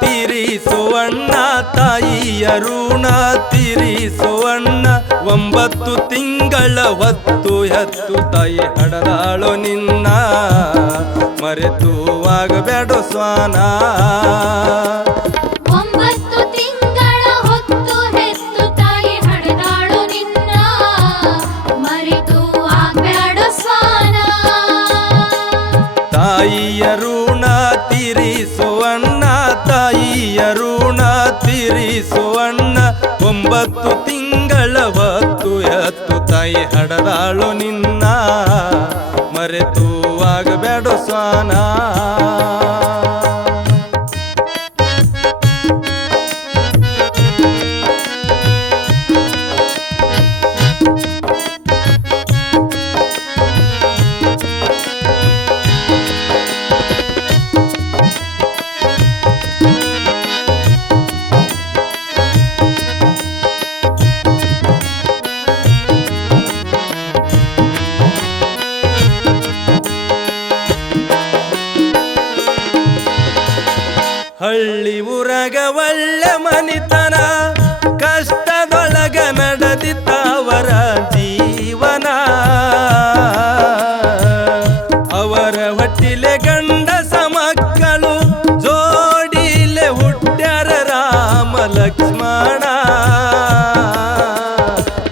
ತೀರಿಸುವಣ್ಣ ತಾಯಿಯ ಋಣ ತೀರಿಸುವಣ್ಣ 9 ತಿಂಗಳ ಹೊತ್ತು ಹೆತ್ತು ತಾಯಿ ಹಡದಾಳೋ ನಿನ್ನ ಮರೆತು ಆಗಬೇಡ ಸ್ವಾನ 9 ತಿಂಗಳ ಹೊತ್ತು ಹೆತ್ತು ತಾಯಿ ಹಡದಾಳೋ ನಿನ್ನ ಮರೆತು ಆಗಬೇಡ ಸ್ವಾನ ತಾಯಿಯ ಋಣ ತೀರಿಸುವಣ್ಣ ತಾಯಿಯ ಋಣ ತೀರಿಸುವಣ್ಣ 9 ತಿಂಗಳ ಹೊತ್ತು ಹೆತ್ತು ತಾಯಿ ಹಡದಾಳು ನಿನ್ನ ಮರೆತು ಆಗಬೇಡ ಸ್ವಾನ ಹಳ್ಳಿ ಊರಗ ಒಳ್ಳೆ ಮನಿತನ ಕಷ್ಟದೊಳಗ ನಡೆದಿತ್ತವರ ಜೀವನ ಅವರ ಹೊಟ್ಟಿಲೆ ಗಂಡಸ ಮಕ್ಕಳು ಜೋಡಿಲೆ ಹುಟ್ಟ್ಯಾರ ರಾಮ ಲಕ್ಷ್ಮಣ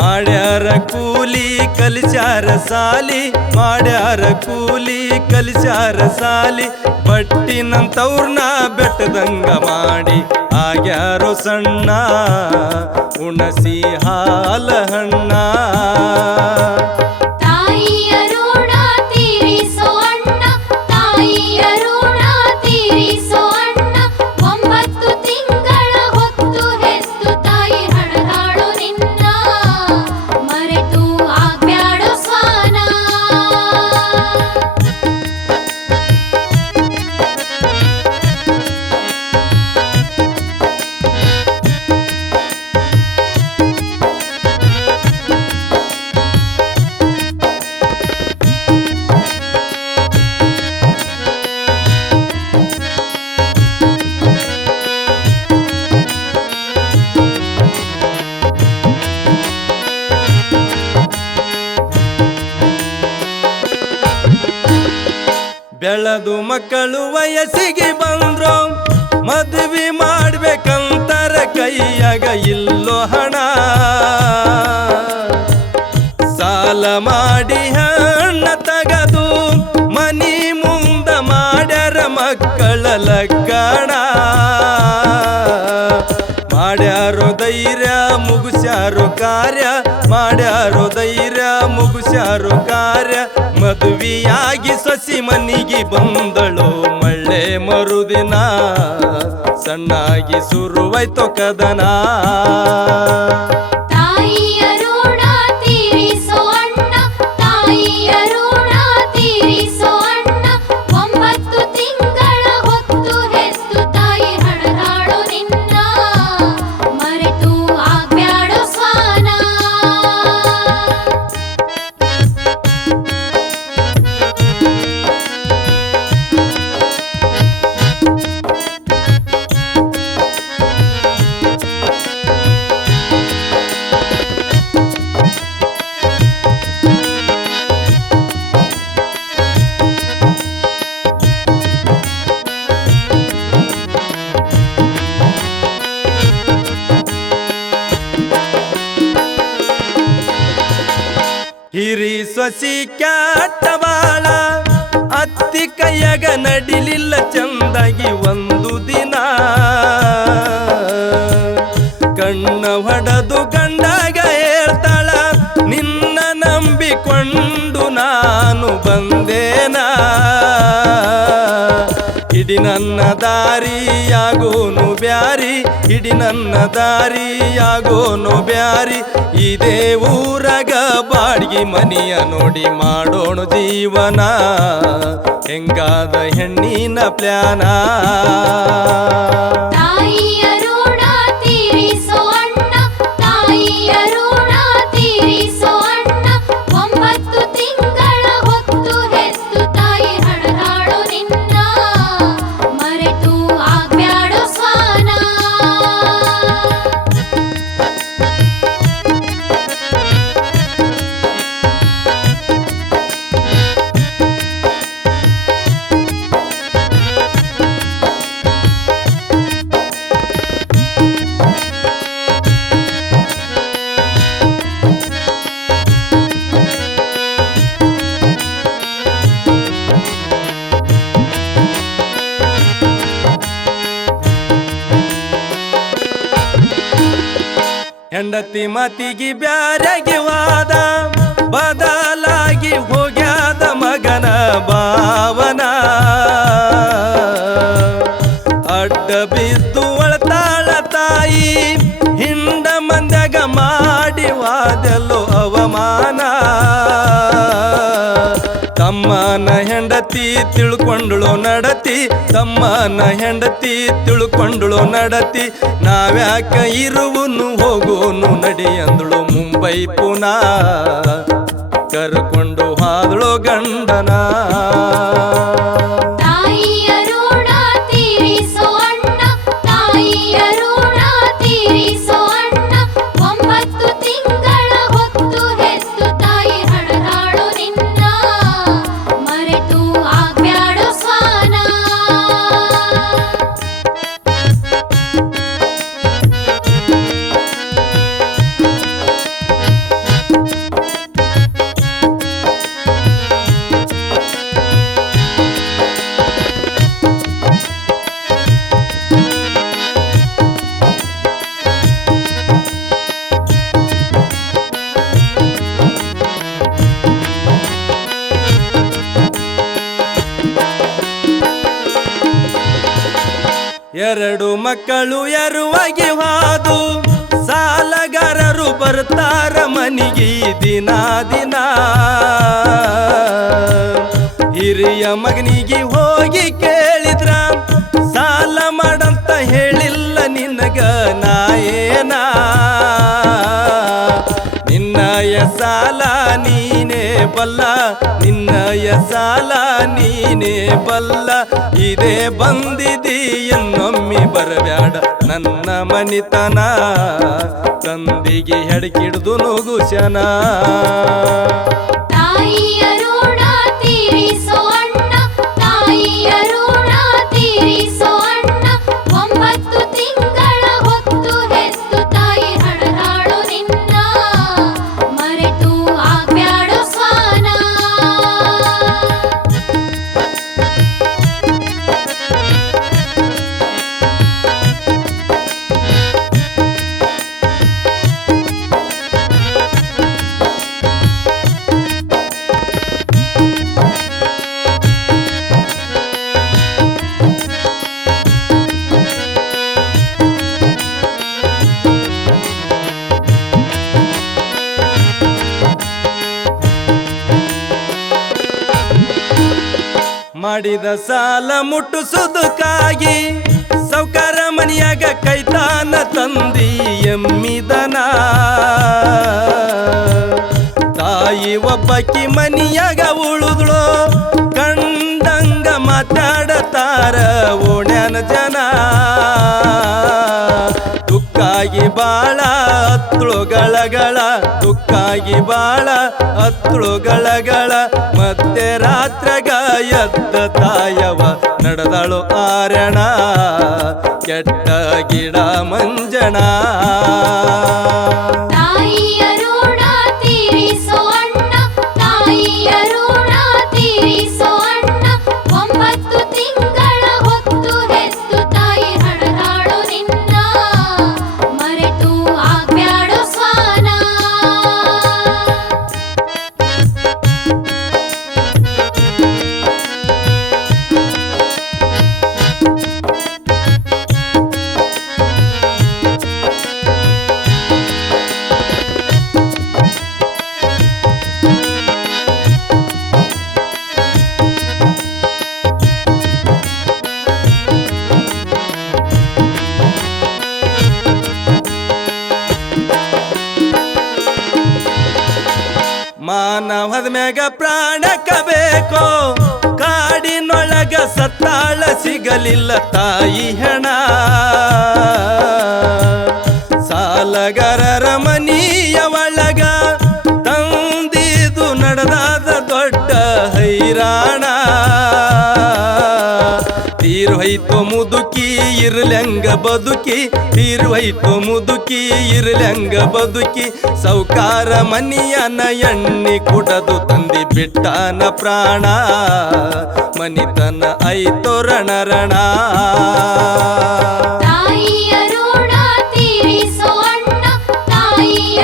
ಮಾಡ್ಯಾರ ಕೂಲಿ ಕಲಿಸ್ಯಾರ ಸಾಲಿ ಮಾಡ್ಯಾರ ಕೂಲಿ ಕಲಿಸ್ಯಾರ ಸಾಲಿ ಬಟ್ಟಿನಂತವ್ರನ್ನ ಬೆಟ್ಟದಂಗ ಮಾಡಿ ಆಗ್ಯಾರೋ ಸಣ್ಣ ಉಣಸಿ ಹಾಲ ಹಣ್ಣ ತಾಯಿಯ ಋಣ ತೀರಿಸೋ ಅಣ್ಣ ತಾಯಿಯ ಋಣ ತೀರಿಸೋ ಅಣ್ಣ 9 ತಿಂಗಳ ಹೊತ್ತು ಹೆತ್ತು ತಾಯಿ ಹಡದಾಳೋ ನಿನ್ನ ಮರೆತು ಆಗ್ಬ್ಯಾಡೋ ಸ್ವಾನ ಬೆಳೆದು ಮಕ್ಕಳು ವಯಸ್ಸಿಗೆ ಬಂದ್ರು ಮದುವೆ ಮಾಡ್ಬೇಕಂತರ ಕೈಯಾಗ ಇಲ್ಲೋ ಹಣ ಸಾಲ ಮಾಡಿ ಹಣ್ಣ ತಗದು ಮನಿ ಮುಂದ ಮಾಡ್ಯಾರ ಮಕ್ಕಳ ಲಗ್ಗಣ ಮಾಡ್ಯಾರೋ ಧೈರ್ಯ ಮುಗಿಸ್ಯಾರೋ ಕಾರ್ಯ ಮಾಡ್ಯಾರೋ ಧೈರ್ಯ ಮುಗಿಸ್ಯಾರೋ ಕಾರ್ಯ ಮದುವೆಯಾಗಿ ಸಸಿ ಮನಿಗೆ ಬಂದಳು ಮಳ್ಳೆ ಮರುದಿನ ಸಣ್ಣಾಗಿ ಶುರುವಾಯ್ತು ಕದನ ತಾಯಿಯ ಋಣ ತೀರಿಸೋ ಅಣ್ಣ ತಾಯಿಯ ಋಣ ತೀರಿಸೋ ಅಣ್ಣ 9 ತಿಂಗಳ ಹೊತ್ತು ಹೆತ್ತು ತಾಯಿ ಹಡದಾಳೋ ನಿನ್ನ ಮರೆತು ಆಗ್ಬ್ಯಾಡೋ ಸ್ವಾನ ಹಿರಿ ಸೊಸಿ ಕ್ಯಾಟ ಬಾಳ ಅತ್ತಿ ಕೈಯಾಗ ನಡಿಲಿಲ್ಲ ಚಂದಾಗಿ ಒಂದು ದಿನ ಕಣ್ಣ ಹೊಡೆದು ಗಂಡಾಗ ಹೇಳ್ತಾಳ ನಿನ್ನ ನಂಬಿಕೊಂಡು ನಾನು ಬಂದೇನ ಹಿಡಿ ನನ್ನ ದಾರಿಯಾಗೋನು ಬ್ಯಾರಿ ಹಿಡಿ ನನ್ನ ದಾರಿಯಾಗೋನು ಬ್ಯಾರಿ ಇದೇ ಊರಾಗ ಬಾಡ್ಗಿ ಮನಿಯ ನೋಡಿ ಮಾಡೋಣ ಜೀವನ ಹೆಂಗಾದ ಹೆಣ್ಣಿನ ಪ್ಲಾನ ತಾಯಿಯ ಋಣ ತೀರಿಸೋ ಅಣ್ಣ ತಾಯಿಯ ಋಣ ತೀರಿಸೋ ಅಣ್ಣ 9 ತಿಂಗಳ ಹೊತ್ತು ಹೆತ್ತು ತಾಯಿ ಹಡದಾಳೋ ನಿನ್ನ ಮರೆತು ಆಗ್ಬ್ಯಾಡೋ ಮಾತಿಗೆ ಬ್ಯಾರಗಿ ವಾದ ಬದಲಾಗಿ ಹೋಗ್ಯಾದ ಮಗನ ಭಾವನ ಅಡ್ಡ ಬಿದ್ದು ಅಳತಾಳ ತಾಯಿ ಹಿಂಡ ಮಂದ್ಯಾಗ ಮಾಡಿ ವಾದೆಲ್ಲೋ ಅವಮಾನ ತಮ್ಮನ ಹೆಂಡತಿ ತಿಳ್ಕೊಂಡಳು ನಡತಿ ತಮ್ಮನ ಹೆಂಡತಿ ತಿಳ್ಕೊಂಡಳು ನಡತಿ ನಾವ್ಯಾಕ ಇರುವನು ಹೋಗೋನು ನಡಿ ಅಂದಳು ಮುಂಬೈ ಪುನಾ ಕರ್ಕೊಂಡು ಹಾದಳು ಗಂಡನ ತಾಯಿಯ ಋಣ ತೀರಿಸೋ ಅಣ್ಣ ತಾಯಿಯ ಋಣ ತೀರಿಸೋ ಅಣ್ಣ 9 ತಿಂಗಳ ಹೊತ್ತು ಹೆತ್ತು ತಾಯಿ ಹಡದಾಳು ನಿನ್ನ ಮರೆತು ಆಗ್ಬ್ಯಾಡು ಸ್ವಾನ ಎರಡು ಮಕ್ಕಳು ಎರುವಾಗಿ ಹಾದು ಸಾಲಗಾರರು ಬರ್ತಾರ ಮನಿಗೆ ದಿನ ದಿನ ಹಿರಿಯ ಮಗನಿಗೆ ಹೋಗಿ ಕೇಳಿದ್ರ ಸಾಲ ಮಾಡಂತ ಹೇಳಿಲ್ಲ ನಿನಗ ನಾಯೇನ ನಿನ್ನಯ ಸಾಲ ನೀನೇ ಬಲ್ಲ ನಿನ್ನಯ ಸಾಲ ನೀನೇ ಬಲ್ಲ ಇದೇ ಬಂದಿದಿ ಇನ್ನೊಮ್ಮೆ ಬರಬ್ಯಾಡ ನನ್ನ ಮನಿತನ ತಂದಿಗೆ ಹೆಡಕಿಡ್ದು ನುಗುಶನ ತಾಯಿಯ ಋಣ ತೀರಿಸೋ ಅಣ್ಣ ತಾಯಿಯ ಋಣ ತೀರಿಸೋ ಅಣ್ಣ 9 ತಿಂಗಳ ಹೊತ್ತು ಹೆತ್ತು ತಾಯಿ ಹಡದಾಳು ನಿನ್ನ ಮರೆತು ಆಗ್ಬ್ಯಾಡು ಸ್ವಾನ ಮಾಡಿದ ಸಾಲ ಮುಟ್ಟಿಸುವುದಕ್ಕಾಗಿ ಸೌಕಾರ ಮನಿಯಾಗ ಕೈತಾನ ತಂದಿ ಎಮ್ಮಿದನ ತಾಯಿ ಒಬ್ಬಕಿ ಮನಿಯಾಗ ಉಳುದ್ಳು ಕಂಡಂಗ ಮಾತಾಡತಾರ ಓಣ್ಯಾನ ಜನ ದುಃಖಾಗಿ ಬಾಳ ಹತ್ತುಳುಗಳಗಳ ದುಃಖಾಗಿ ಬಾಳ ಹತ್ತುಳುಗಳಗಳ ಮಧ್ಯರಾತ್ರಗ ಎದ್ದ ತಾಯವ ನಡೆದಳು ಆರಣ ಕೆಟ್ಟ ಗಿಡ ಮಂಜಣ ತಾಯಿಯ ಋಣ ತೀರಿಸೋ ಅಣ್ಣ ತಾಯಿಯ ಋಣ ತೀರಿಸೋ ಅಣ್ಣ 9 ತಿಂಗಳ ಹೊತ್ತು ಹೆತ್ತು ತಾಯಿ ಹಡದಾಳು ನಿನ್ನ ಮರೆತು ಆಗ್ಬ್ಯಾಡು ಸ್ವಾನ ಮಾನವದ ಮ್ಯಾಗ ಪ್ರಾಣಕ ಬೇಕೋ ಕಾಡಿನೊಳಗ ಸತ್ತಾಳ ಸಿಗಲಿಲ್ಲ ತಾಯಿ ಹೆಣ ಸಾಲಗಾರರ ಮನಿಯ ಒಳಗ ತಂದಿದು ನಡೆದಾದ ದೊಡ್ಡ ಹೈರಾಣ ತೀರ್ಹೋಯ್ತು ಮುದುಕಿ ಇರ್ಲ್ಯಂಗ ಬದುಕಿ ತೀರ್ಹೋಯ್ತು ಮುದುಕಿ ಇರ್ಲ್ಯಂಗ ಬದುಕಿ ಸೌಕಾರ ಮನಿಯನ ಎಣ್ಣೆ ಕುಡದು ತಂದಿ ಬಿಟ್ಟಾನ ಪ್ರಾಣ ಮನಿತನ ಐತೋ ರಣ ತಾಯಿಯ ಋಣ ತೀರಿಸೋ ಅಣ್ಣ ತಾಯಿಯ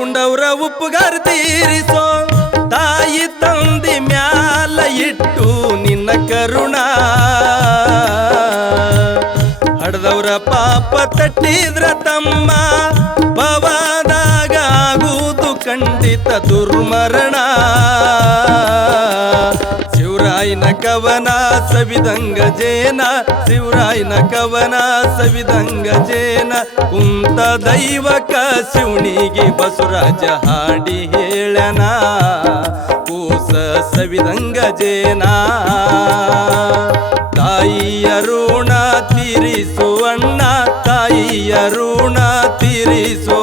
ಉಂಡವ್ರ ಉಪ್ಪುಗಾರ ತೀರಿಸೋ ತಾಯಿ ತಂದಿ ಮ್ಯಾಲ ಇಟ್ಟು ನಿನ್ನ ಕರುಣ ಹಡ್ದವ್ರ ಪಾಪ ತಟ್ಟಿದ್ರ ತಮ್ಮ ಭವದಾಗ ಆಗುವುದು ಖಂಡಿತ ದುರ್ಮರಣ ಶಿವರಾಯನ ಕವನ ಸವಿದಂಗ ಜೇನ ಶಿವರಾಯನ ಕವನ ಸವಿದಂಗ ಜೇನ ಕುಂತ ದೈವಕ ಶಿವನಿಗೆ ಬಸವರಾಜ ಹಾಡಿ ಹೇಳನ ಕೂಸ ಸವಿದಂಗ ಜೇನ ತಾಯಿಯ ಋಣ ತೀರಿಸುವಣ್ಣ ತಾಯಿಯ ಋಣ ತೀರಿಸು